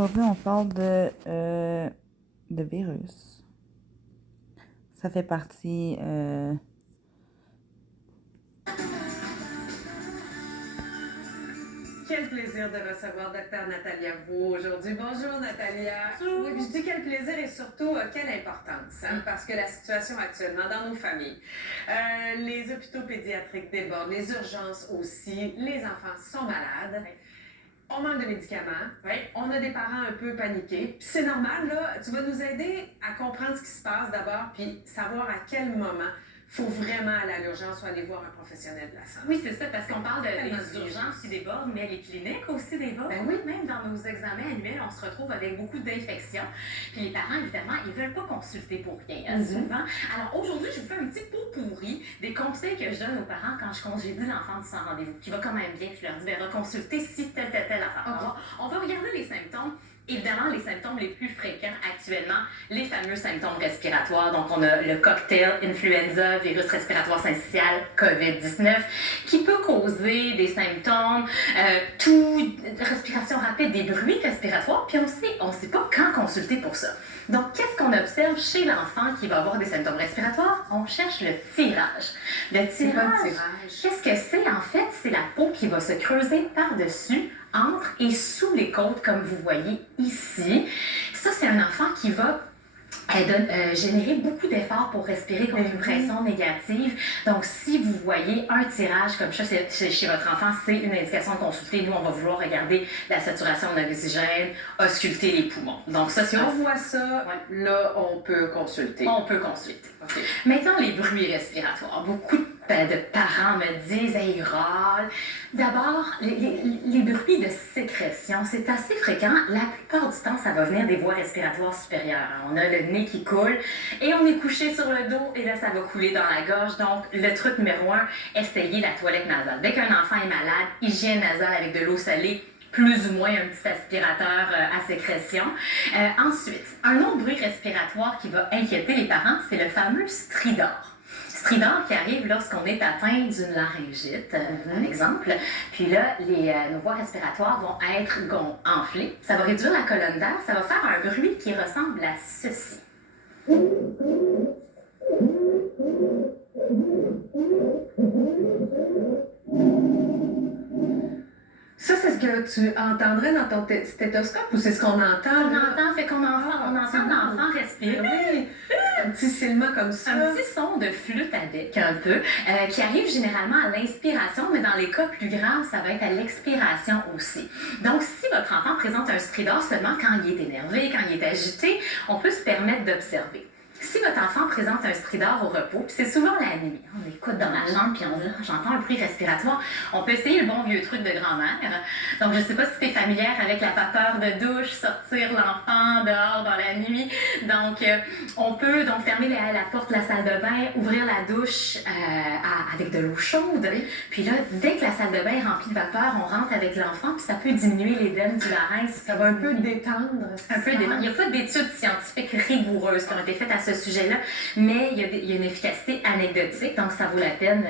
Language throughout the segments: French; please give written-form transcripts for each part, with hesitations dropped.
Aujourd'hui, on parle de virus. Ça fait partie Quel plaisir de recevoir Dr Natalia Roux aujourd'hui. Bonjour Natalia. Bonjour. Oui, puis je dis quel plaisir et surtout quelle importance, hein, parce que la situation actuellement dans nos familles, les hôpitaux pédiatriques débordent, les urgences aussi, les enfants sont malades. On manque de médicaments, on a des parents un peu paniqués. Puis c'est normal, là, tu vas nous aider à comprendre ce qui se passe d'abord, puis savoir à quel moment il faut vraiment aller à l'urgence ou aller voir un professionnel de la santé. Oui, c'est ça, parce qu'on parle des urgences qui débordent, mais les cliniques aussi débordent. Ben oui. Même dans nos examens annuels, on se retrouve avec beaucoup d'infections. Puis les parents, évidemment, ils ne veulent pas consulter pour rien, souvent. Alors aujourd'hui, je vous fais un petit pot pourri des conseils que je donne aux parents quand je congédie l'enfant du sans rendez-vous, qui va quand même bien. Je leur dis, ben, reconsulter si telle affaire. Okay. On va regarder les symptômes. Évidemment, les symptômes les plus fréquents actuellement, les fameux symptômes respiratoires. Donc, on a le cocktail influenza, virus respiratoire syncytial, COVID-19, qui peut causer des symptômes, respiration rapide, des bruits respiratoires, puis on sait pas quand consulter pour ça. Donc, qu'est-ce qu'on observe chez l'enfant qui va avoir des symptômes respiratoires? On cherche le tirage. Le tirage, qu'est-ce que c'est? En fait, c'est la peau qui va se creuser par-dessus, entre et sous les côtes, comme vous voyez ici. Ça, c'est un enfant qui va générer beaucoup d'efforts pour respirer contre une pression négative. Donc, si vous voyez un tirage comme ça chez votre enfant, c'est une indication de consulter. Nous, on va vouloir regarder la saturation en oxygène, ausculter les poumons. Donc, ça, si on voit ça, là, on peut consulter. On peut consulter. Okay. Maintenant, les bruits respiratoires. Beaucoup de parents me disent, hey, râle. D'abord, les bruits de sécrétion, c'est assez fréquent. La plupart du temps, ça va venir des voies respiratoires supérieures. On a le nez qui coule et on est couché sur le dos et là, ça va couler dans la gorge. Donc, le truc numéro 1, essayez la toilette nasale. Dès qu'un enfant est malade, hygiène nasale avec de l'eau salée, plus ou moins un petit aspirateur à sécrétion. Ensuite, un autre bruit respiratoire qui va inquiéter les parents, c'est le fameux stridor. Stridor qui arrive lorsqu'on est atteint d'une laryngite, par exemple. Puis là, nos voies respiratoires vont être enflées. Ça va réduire la colonne d'air. Ça va faire un bruit qui ressemble à ceci. Ça, c'est ce que tu entendrais dans ton stéthoscope ou c'est ce qu'on entend? On entend l'enfant respirer. Oui, un petit silement comme ça. Un petit son de flûte à bec, un peu, qui arrive généralement à l'inspiration, mais dans les cas plus graves, ça va être à l'expiration aussi. Donc, si votre enfant présente un stridor seulement quand il est énervé, quand il est agité, on peut se permettre d'observer. Si votre enfant présente un stridor au repos, c'est souvent la nuit, on écoute dans la chambre puis on dit « j'entends un bruit respiratoire », on peut essayer le bon vieux truc de grand-mère. Donc, je ne sais pas si tu es familière avec la vapeur de douche, sortir l'enfant dehors dans la nuit. Donc, on peut donc fermer la porte de la salle de bain, ouvrir la douche avec de l'eau chaude. Puis là, dès que la salle de bain est remplie de vapeur, on rentre avec l'enfant puis ça peut diminuer les veines du larynx. Ça va un peu détendre. Un peu détendre. Il n'y a pas d'études scientifiques rigoureuses qui ont été faites à ce sujet-là, mais il y a une efficacité anecdotique, donc ça vaut la peine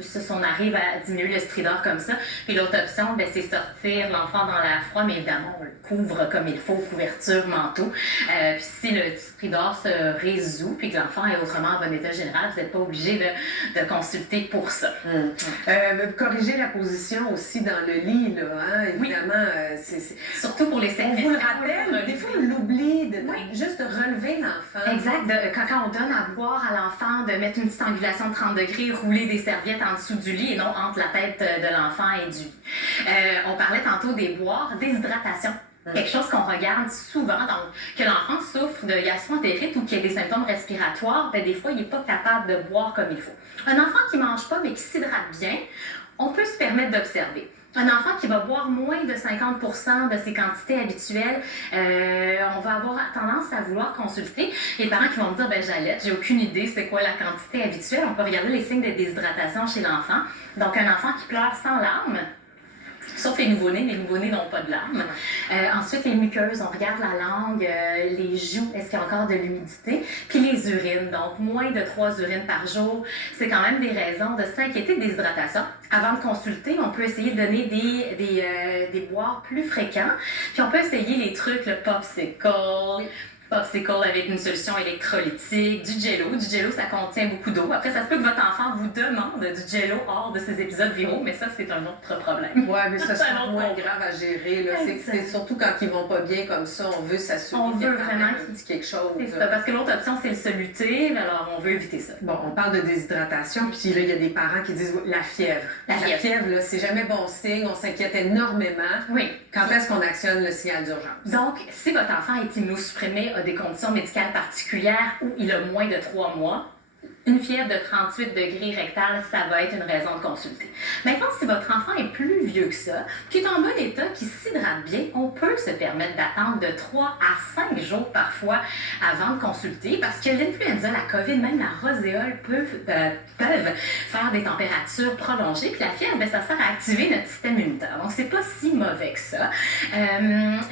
si on arrive à diminuer le stridor comme ça. Puis l'autre option, ben, c'est sortir l'enfant dans l'air froid, mais évidemment, on le couvre comme il faut, couverture, manteau. Puis si le stridor se résout, puis que l'enfant est autrement en bon état général, vous n'êtes pas obligé de consulter pour ça. Corriger la position aussi dans le lit, là, hein, évidemment. Oui. Surtout pour les sécrétions. On vous le rappelle, des fois on l'oublie, juste de relever l'enfant. Exact. Quand on donne à boire à l'enfant, de mettre une petite angulation de 30 degrés, rouler des serviettes en dessous du lit et non entre la tête de l'enfant et du lit. On parlait tantôt des boires, déshydratation. Quelque chose qu'on regarde souvent, donc que l'enfant souffre de gastroentérite ou qu'il y a des symptômes respiratoires, ben des fois, il n'est pas capable de boire comme il faut. Un enfant qui ne mange pas mais qui s'hydrate bien, on peut se permettre d'observer. Un enfant qui va boire moins de 50% de ses quantités habituelles, on va avoir tendance à vouloir consulter. Les parents qui vont me dire, ben j'allaite, j'ai aucune idée c'est quoi la quantité habituelle. On peut regarder les signes de déshydratation chez l'enfant. Donc un enfant qui pleure sans larmes, sauf les nouveau-nés n'ont pas de larmes. Ensuite, les muqueuses, on regarde la langue, les joues, est-ce qu'il y a encore de l'humidité, puis les urines, donc moins de 3 urines par jour, c'est quand même des raisons de s'inquiéter de déshydratation. Avant de consulter, on peut essayer de donner des boires plus fréquents, puis on peut essayer les trucs, le popsicle, popsicle avec une solution électrolytique, du jello. Du jello, ça contient beaucoup d'eau. Après, ça se peut que votre enfant vous demande du jello hors de ces épisodes viraux, mais ça, c'est un autre problème. Ouais, mais ça sera moins grave à gérer. Là. C'est surtout quand ils vont pas bien comme ça, on veut s'assurer On veut vraiment qu'il dit quelque chose. C'est ça, parce que l'autre option, c'est le soluté, alors on veut éviter ça. Bon, on parle de déshydratation, puis là, il y a des parents qui disent la fièvre. La fièvre, là, c'est jamais bon signe, on s'inquiète énormément. Oui. Quand est-ce qu'on actionne le signal d'urgence? Donc, si votre enfant est immunosupprimé, a des conditions médicales particulières ou il a moins de 3 mois, une fièvre de 38 degrés rectal, ça va être une raison de consulter. Maintenant, si votre enfant est plus vieux que ça, qui est en bon état, qui s'hydrate bien, on peut se permettre d'attendre de 3 à 5 jours parfois avant de consulter parce que l'influenza, la COVID, même la roséole peuvent faire des températures prolongées. Puis la fièvre, ça sert à activer notre système immunitaire. Donc, c'est pas si mauvais que ça.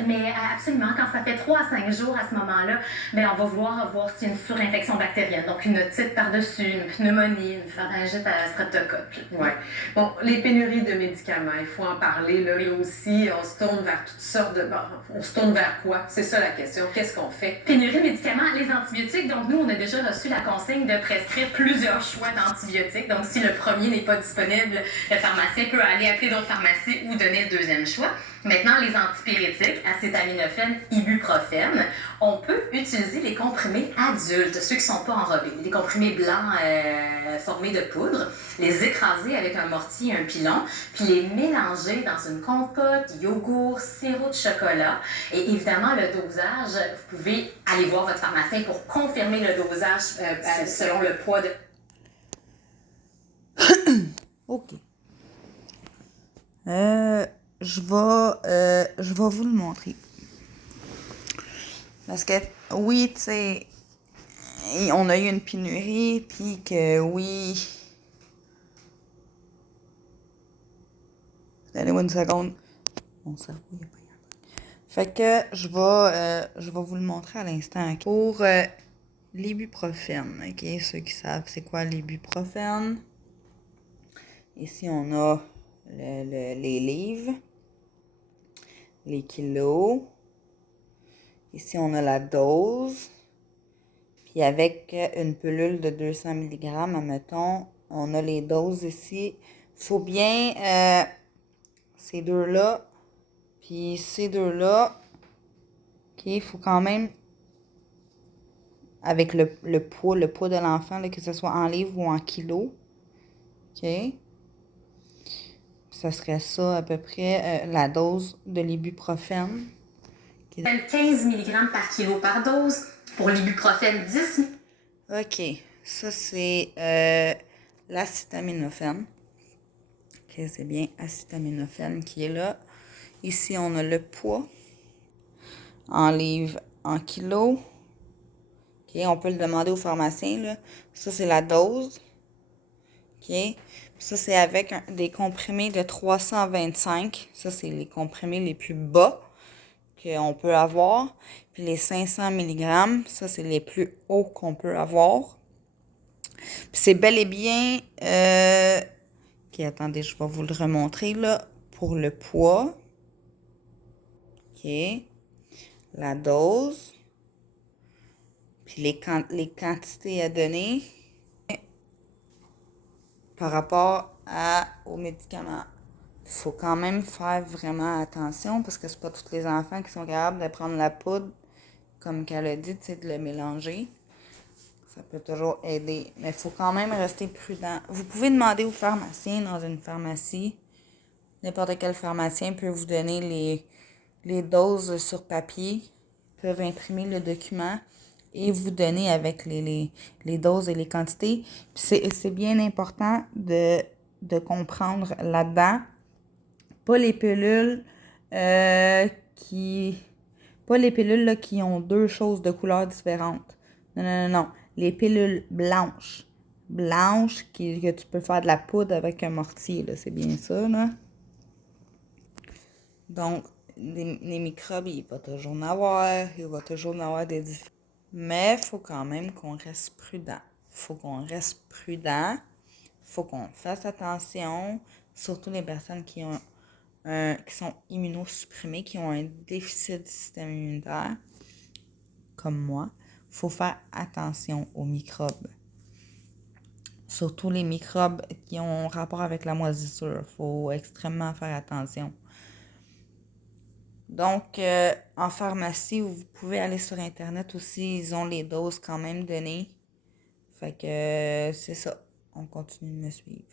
Mais absolument, quand ça fait 3 à 5 jours à ce moment-là, on va vouloir voir s'il y a une surinfection bactérienne. Donc, une otite par-dessus, une pneumonie, une pharyngite à streptocoque. Oui. Bon, les pénuries de médicaments, il faut en parler. Là aussi, on se tourne vers toutes sortes de... Bon, on se tourne vers quoi? C'est ça la question. Qu'est-ce qu'on fait? Pénurie de médicaments, les antibiotiques. Donc, nous, on a déjà reçu la consigne de prescrire plusieurs choix d'antibiotiques. Donc, si le premier n'est pas disponible, le pharmacien peut aller appeler d'autres pharmacies ou donner le deuxième choix. Maintenant, les antipyrétiques, acétaminophène, ibuprofène, on peut utiliser les comprimés adultes, ceux qui ne sont pas enrobés, les comprimés blancs formés de poudre, les écraser avec un mortier et un pilon, puis les mélanger dans une compote, yogourt, sirop de chocolat. Et évidemment, le dosage, vous pouvez aller voir votre pharmacien pour confirmer le dosage selon le poids de... OK. Je vais vous le montrer. Parce que, oui, tu sais, on a eu une pénurie, puis que, oui... Donnez-moi une seconde. Mon cerveau, il n'y a pas rien. Fait que, je vais vous le montrer à l'instant. Pour l'ibuprofène, OK? Ceux qui savent c'est quoi l'ibuprofène. Ici, on a les livres, les kilos. Ici, on a la dose. Puis avec une pilule de 200 mg, admettons, on a les doses ici. Il faut bien ces deux-là, puis ces deux-là. OK, il faut quand même, avec le poids de l'enfant, là, que ce soit en livres ou en kilos. OK? Ça serait ça à peu près, la dose de l'ibuprofène. 15 mg par kilo par dose. Pour l'ibuprofène, 10 mg. OK. Ça, c'est l'acétaminophène. OK, c'est bien acétaminophène qui est là. Ici, on a le poids en livres, en kilos. OK, on peut le demander au pharmacien, là. Ça, c'est la dose. OK. Ça, c'est avec des comprimés de 325. Ça, c'est les comprimés les plus bas qu'on peut avoir. Puis les 500 mg, ça, c'est les plus hauts qu'on peut avoir. Puis c'est bel et bien... OK, attendez, je vais vous le remontrer, là, pour le poids. OK. La dose. Puis les quantités à donner par rapport aux médicaments. Il faut quand même faire vraiment attention parce que c'est pas tous les enfants qui sont capables de prendre la poudre, comme qu'elle a dit, de le mélanger. Ça peut toujours aider, mais il faut quand même rester prudent. Vous pouvez demander au pharmacien dans une pharmacie. N'importe quel pharmacien peut vous donner les doses sur papier. Ils peuvent imprimer le document et vous donner avec les doses et les quantités. C'est bien important de comprendre là-dedans. Pas les pilules pas les pilules là, qui ont 2 choses de couleurs différentes. Non. Les pilules blanches. Blanches que tu peux faire de la poudre avec un mortier, là. C'est bien ça, là. Donc, les microbes, il va toujours en avoir, il va toujours en avoir des différents. Mais il faut quand même qu'on reste prudent. Faut qu'on reste prudent. Faut qu'on fasse attention, surtout les personnes qui sont immunosupprimées, qui ont un déficit du système immunitaire, comme moi. Faut faire attention aux microbes. Surtout les microbes qui ont rapport avec la moisissure. Faut extrêmement faire attention. Donc, en pharmacie, vous pouvez aller sur Internet aussi, ils ont les doses quand même données. Fait que c'est ça. On continue de me suivre.